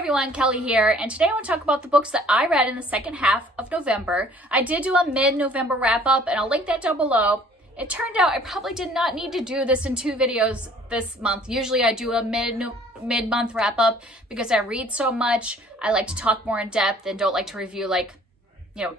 everyone, Kelly here, and today I want to talk about the books that I read in the second half of November. I did do a mid-November wrap-up, and I'll link that down below. It turned out I probably did not need to do this in 2 videos this month. Usually I do a mid-month wrap-up because I read so much. I like to talk more in depth and don't like to review like,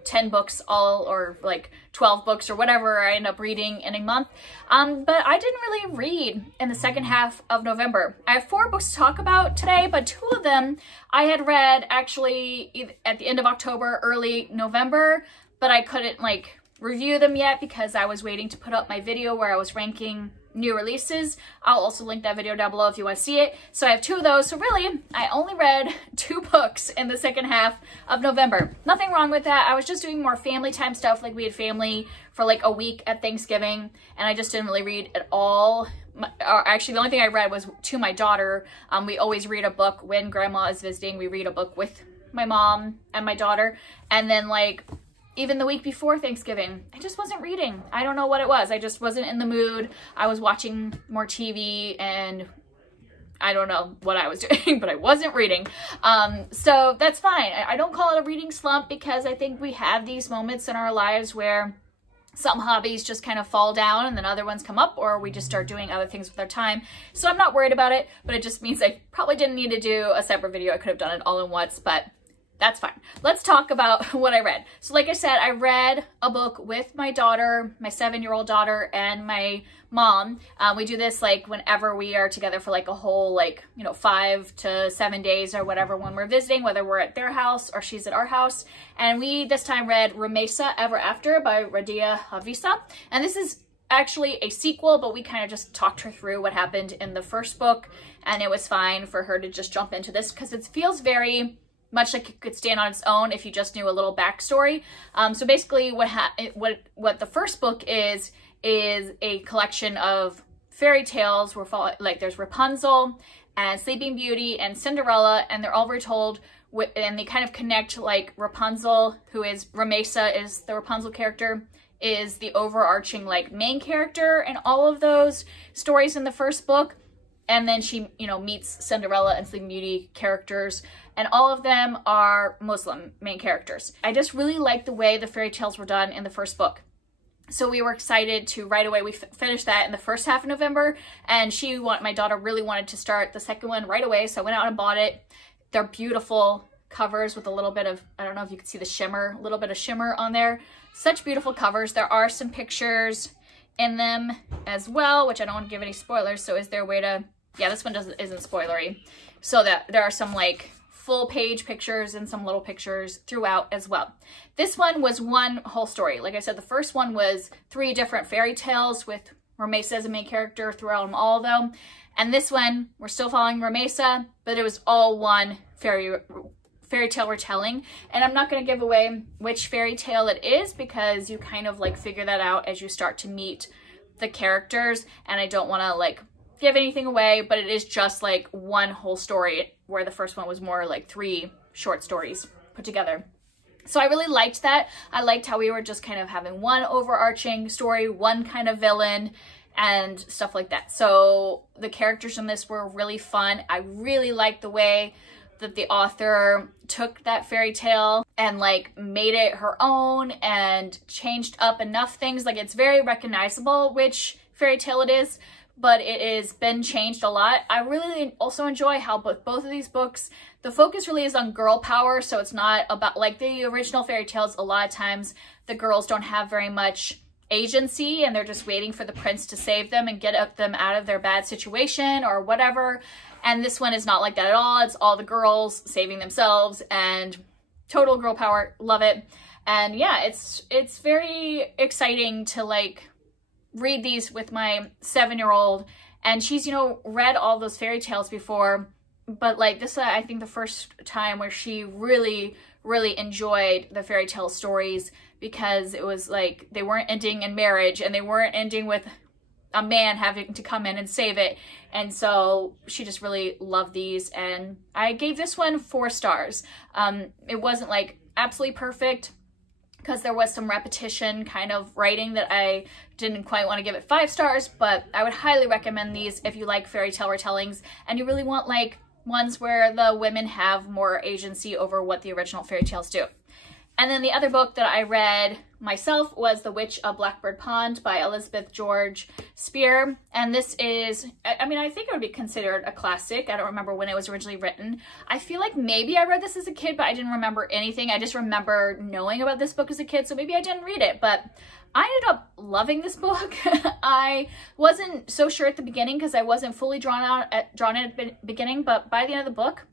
10 books or like 12 books or whatever I end up reading in a month. But I didn't really read in the second half of November. I have 4 books to talk about today, but 2 of them I had read actually at the end of October, early November, but I couldn't like review them yet because I was waiting to put up my video where I was ranking new releases. I'll also link that video down below if you want to see it. So I have 2 of those. So really, I only read 2 books in the second half of November. Nothing wrong with that. I was just doing more family time stuff. Like we had family for like a week at Thanksgiving, and I just didn't really read at all. Actually, the only thing I read was to my daughter. We always read a book when grandma is visiting. We read a book with my mom and my daughter. And then like even the week before Thanksgiving, I just wasn't reading. I don't know what it was. I just wasn't in the mood. I was watching more TV and I don't know what I was doing, but I wasn't reading. So that's fine. I don't call it a reading slump because I think we have these moments in our lives where some hobbies just kind of fall down and then other ones come up, or we just start doing other things with our time. So I'm not worried about it, but it just means I probably didn't need to do a separate video. I could have done it all in once, but that's fine. Let's talk about what I read. So like I said, I read a book with my daughter, my 7-year-old daughter, and my mom. We do this like whenever we are together for like a whole 5 to 7 days or whatever when we're visiting, whether we're at their house or she's at our house. And we this time read Rumaysa Ever After by Radiya Hafiza. And this is actually a sequel, but we kind of just talked her through what happened in the first book, and it was fine for her to just jump into this because it feels very much like it could stand on its own if you just knew a little backstory. So basically what the first book is a collection of fairy tales. There's Rapunzel and Sleeping Beauty and Cinderella, and they're all retold and they kind of connect. Like Rapunzel, who is Rumaysa, is the Rapunzel character, is the overarching like main character in all of those stories in the first book. And then she, meets Cinderella and Sleeping Beauty characters, and all of them are Muslim main characters. I just really liked the way the fairy tales were done in the first book. So we were excited to right away. We finished that in the first half of November, and my daughter really wanted to start the second one right away. So I went out and bought it. They're beautiful covers with a little bit of, I don't know if you can see the shimmer, a little bit of shimmer on there. Such beautiful covers. There are some pictures in them as well, which I don't want to give any spoilers. So is there a way to, yeah, this one isn't spoilery. So that there are some like full page pictures and some little pictures throughout as well. This one was one whole story. Like I said, the first one was 3 different fairy tales with Rumaysa as a main character throughout them all though. And this one, we're still following Rumaysa, but it was all one fairy tale retelling. And I'm not going to give away which fairy tale it is because you kind of like figure that out as you start to meet the characters, and I don't want to like give anything away, but it is just like one whole story, where the first one was more like 3 short stories put together. So I really liked that. I liked how we were just kind of having one overarching story, one kind of villain and stuff like that. So the characters in this were really fun. I really liked the way that the author took that fairy tale and like made it her own and changed up enough things. Like it's very recognizable which fairy tale it is, but it has been changed a lot. I really also enjoy how both of these books, the focus really is on girl power. So it's not about like the original fairy tales. A lot of times the girls don't have very much agency and they're just waiting for the prince to save them and get them out of their bad situation or whatever. And this one is not like that at all. It's all the girls saving themselves and total girl power. Love it. And yeah, it's very exciting to like read these with my 7-year-old, and she's read all those fairy tales before, but like this I think the first time where she really enjoyed the fairy tale stories, because it was like they weren't ending in marriage and they weren't ending with a man having to come in and save it. And so she just really loved these, and I gave this one 4 stars. It wasn't like absolutely perfect, because there was some repetition kind of writing that I didn't quite want to give it 5 stars, but I would highly recommend these if you like fairy tale retellings and you really want like ones where the women have more agency over what the original fairy tales do. And then the other book that I read myself was The Witch of Blackbird Pond by Elizabeth George Speare. And this is, I mean, I think it would be considered a classic. I don't remember when it was originally written. I feel like maybe I read this as a kid, but I didn't remember anything. I just remember knowing about this book as a kid, so maybe I didn't read it. But I ended up loving this book. I wasn't so sure at the beginning because I wasn't fully drawn in at the beginning, but by the end of the book,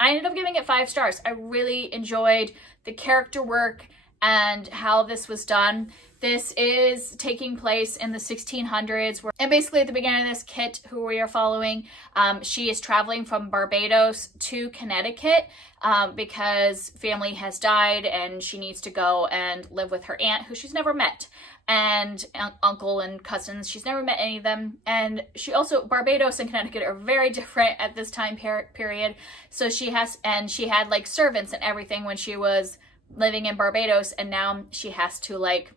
I ended up giving it 5 stars. I really enjoyed the character work and how this was done. This is taking place in the 1600s, and basically at the beginning of this, Kit, who we are following, she is traveling from Barbados to Connecticut because family has died and she needs to go and live with her aunt, who she's never met, and uncle and cousins. She's never met any of them. And she also, Barbados and Connecticut are very different at this time period. So she had like servants and everything when she was living in Barbados, and now she has to like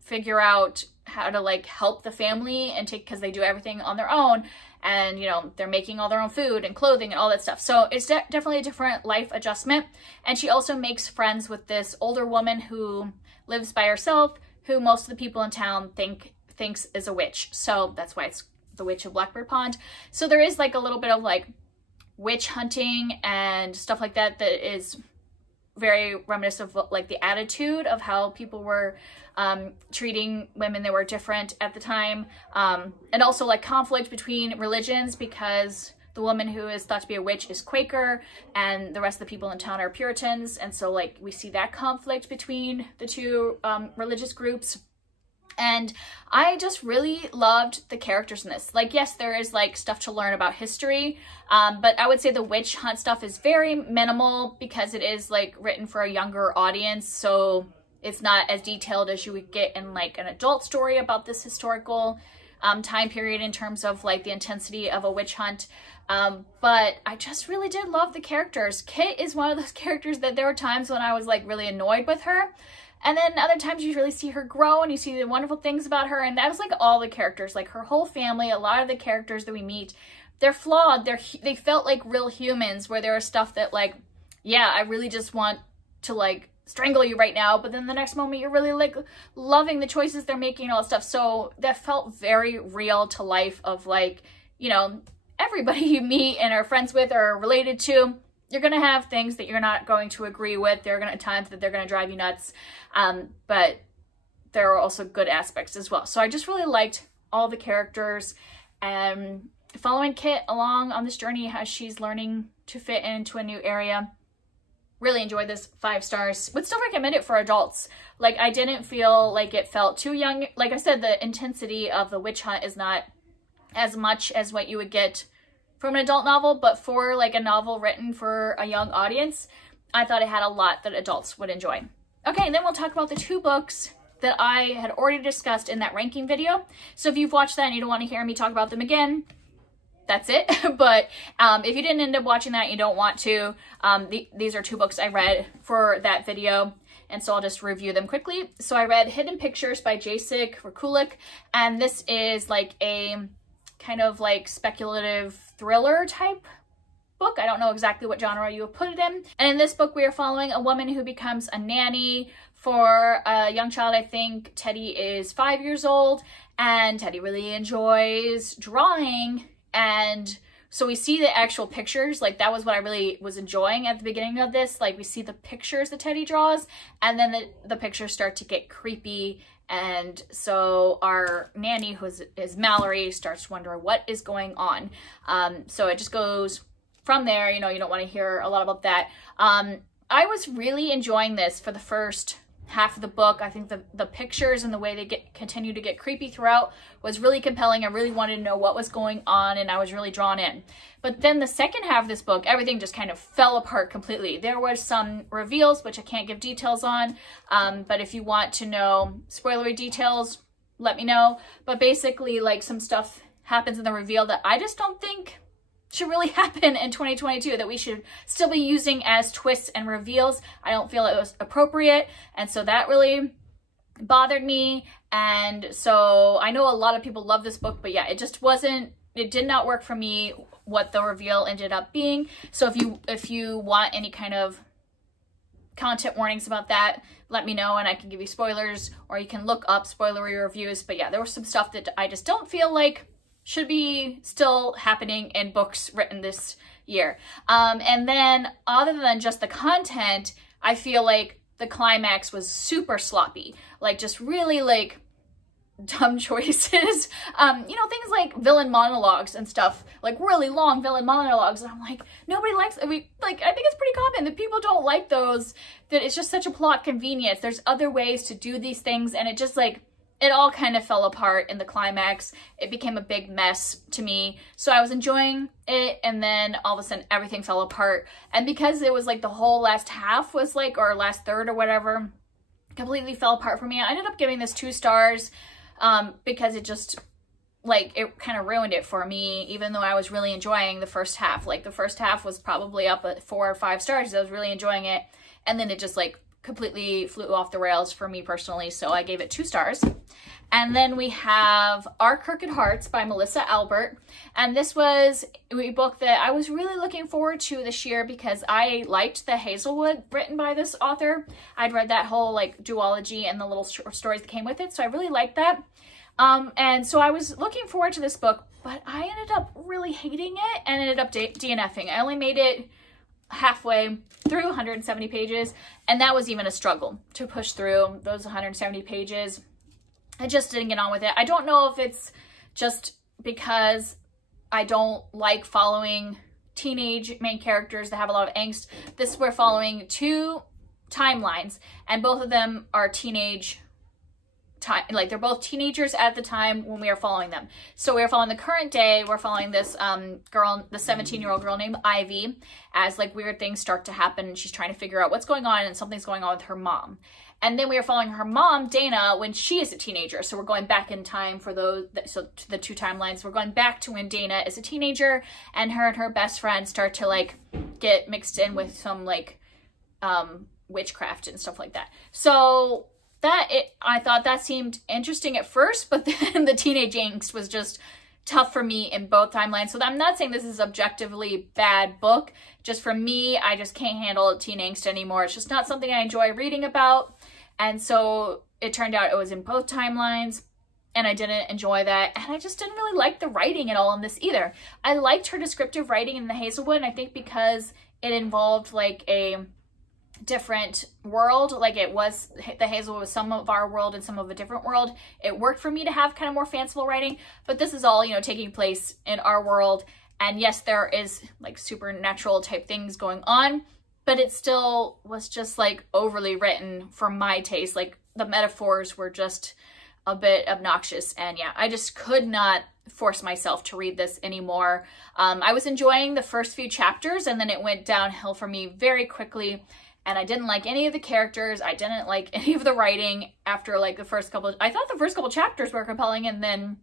figure out how to like help the family and because they do everything on their own, and you know, they're making all their own food and clothing and all that stuff. So it's definitely a different life adjustment. And she also makes friends with this older woman who lives by herself, who most of the people in town thinks is a witch. So that's why it's The Witch of Blackbird Pond. So there is like a little bit of like witch hunting and stuff like that that is very reminiscent of like the attitude of how people were treating women that were different at the time, and also like conflict between religions, because the woman who is thought to be a witch is Quaker and the rest of the people in town are Puritans, and so like we see that conflict between the two religious groups. And I just really loved the characters in this. Like, yes, there is like stuff to learn about history, but I would say the witch hunt stuff is very minimal because it is like written for a younger audience. So it's not as detailed as you would get in like an adult story about this historical time period in terms of like the intensity of a witch hunt. But I just really did love the characters. Kit is one of those characters that there were times when I was like really annoyed with her. And then other times you really see her grow and you see the wonderful things about her. And that was like all the characters, like her whole family, a lot of the characters that we meet, they're flawed. They felt like real humans, where there was stuff that like, yeah, I really just want to like strangle you right now. But then the next moment you're really like loving the choices they're making and all that stuff. So that felt very real to life of like, you know, everybody you meet and are friends with or are related to, you're going to have things that you're not going to agree with. There are going to times that they're going to drive you nuts. But there are also good aspects as well. So I just really liked all the characters and following Kit along on this journey as she's learning to fit into a new area. Really enjoyed this, 5 stars. Would still recommend it for adults. Like, I didn't feel like it felt too young. Like I said, the intensity of the witch hunt is not as much as what you would get from an adult novel, but for like a novel written for a young audience, I thought it had a lot that adults would enjoy. Okay, and then we'll talk about the 2 books that I had already discussed in that ranking video. So if you've watched that and you don't want to hear me talk about them again, that's it. But if you didn't end up watching that, you don't want to, these are 2 books I read for that video. And so I'll just review them quickly. So I read Hidden Pictures by Rekulak, and this is like a kind of like speculative thriller type book. I don't know exactly what genre you would put it in. And in this book, we are following a woman who becomes a nanny for a young child. I think Teddy is 5 years old, and Teddy really enjoys drawing. And so we see the actual pictures. Like, that was what I really was enjoying at the beginning of this. Like, we see the pictures that Teddy draws, and then the pictures start to get creepy. And so our nanny, who is Mallory, starts to wonder what is going on. So it just goes from there. You know, you don't want to hear a lot about that. I was really enjoying this for the first half of the book. I think the pictures and the way they continue to get creepy throughout was really compelling. I really wanted to know what was going on, and I was really drawn in. But then the second half of this book, everything just kind of fell apart completely. There was some reveals, which I can't give details on, but if you want to know spoilery details, let me know. But basically, like, some stuff happens in the reveal that I just don't think should really happen in 2022, that we should still be using as twists and reveals. I don't feel it was appropriate, and so that really bothered me. And so I know a lot of people love this book, but yeah, it it did not work for me what the reveal ended up being. So if you want any kind of content warnings about that, let me know and I can give you spoilers, or you can look up spoilery reviews. But yeah, there was some stuff that I just don't feel like should be still happening in books written this year. And then other than just the content, I feel like the climax was super sloppy, like just really like dumb choices. You know, things like villain monologues and stuff, like really long villain monologues. And I'm like, nobody likes, I think it's pretty common that people don't like those, that it's just such a plot convenience. There's other ways to do these things. And it just like, it all kind of fell apart in the climax. It became a big mess to me. So I was enjoying it, and then all of a sudden everything fell apart. And because it was like the whole last half was like, or last third or whatever, completely fell apart for me. I ended up giving this 2 stars because it just, like, it kind of ruined it for me, even though I was really enjoying the first half. Like, the first half was probably up at 4 or 5 stars. I was really enjoying it. And then it just, like, completely flew off the rails for me personally, so I gave it 2 stars. And then we have Our Crooked Hearts by Melissa Albert. And this was a book that I was really looking forward to this year because I liked the Hazelwood written by this author. I'd read that whole like duology and the little short stories that came with it, so I really liked that. And so I was looking forward to this book, but I ended up really hating it and ended up DNFing. I only made it halfway through 170 pages, and that was even a struggle to push through those 170 pages. I just didn't get on with it. I don't know if it's just because I don't like following teenage main characters that have a lot of angst. We're following 2 timelines, and both of them are teenage time, like they're both teenagers at the time when we are following them. So we are following the current day. We're following this girl, the 17-year-old girl named Ivy, as like weird things start to happen and she's trying to figure out what's going on, and something's going on with her mom. And then we are following her mom, Dana, when she is a teenager. So we're going back in time for those, so to the 2 timelines. We're going back to when Dana is a teenager, and her best friend start to like get mixed in with some like witchcraft and stuff like that. So I thought that seemed interesting at first, but then the teenage angst was just tough for me in both timelines. So I'm not saying this is objectively bad book. Just for me, I just can't handle teen angst anymore. It's just not something I enjoy reading about. And so it turned out it was in both timelines, and I didn't enjoy that. And I just didn't really like the writing at all in this either. I liked her descriptive writing in the Hazelwood, and I think because it involved like a different world, like it was, the Hazelwood was some of our world and some of a different world, it worked for me to have kind of more fanciful writing. But this is all, you know, taking place in our world, and yes, there is like supernatural type things going on, but it still was just like overly written for my taste. Like the metaphors were just a bit obnoxious, and yeah, I just could not force myself to read this anymore. I was enjoying the first few chapters, and then it went downhill for me very quickly. And I didn't like any of the characters. I didn't like any of the writing after like the first couple. I thought the first couple chapters were compelling. And then,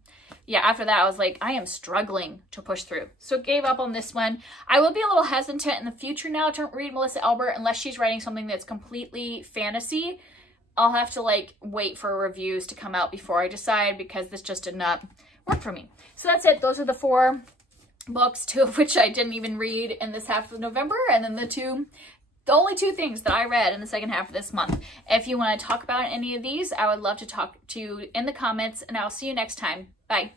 yeah, after that, I was like, I am struggling to push through. So gave up on this one. I will be a little hesitant in the future now to read Melissa Albert unless she's writing something that's completely fantasy. I'll have to like wait for reviews to come out before I decide, because this just did not work for me. So that's it. Those are the 4 books, 2 of which I didn't even read in this half of November. And then the only 2 things that I read in the second half of this month. If you want to talk about any of these, I would love to talk to you in the comments, and I'll see you next time. Bye.